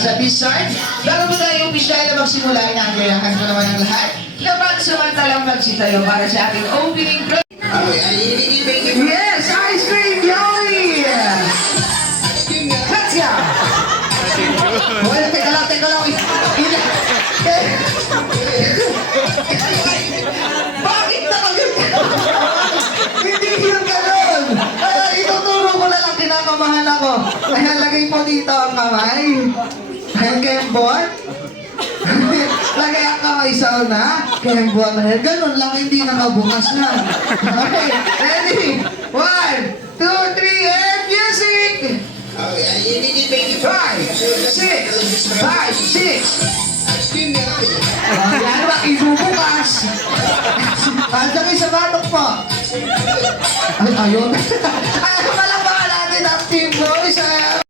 Sa this side, bago po tayo umpisa na magsimula, inaangayahan ko naman ang lahat na pansamantalang magsitayo para sa ating opening break. Yes, ice cream, Yowie! Let's go! Wala, teka lang. Bakit nakaganyan? Hindi yun ganun! Ituturo ko na lang, kinakamahan ako. Ayan, lagay po dito ang kamay. Ayan, kembot. Lagay ang kamay sa una. Kembot. Ganun lang, hindi nakabukas na. Okay, ready? 1, 2, 3, and music! 5, 6, 5, 6. Yan ba, ibubukas. Lagay sa batok po. Ay, ayun. Ay, ano pala ba natin ang team boys?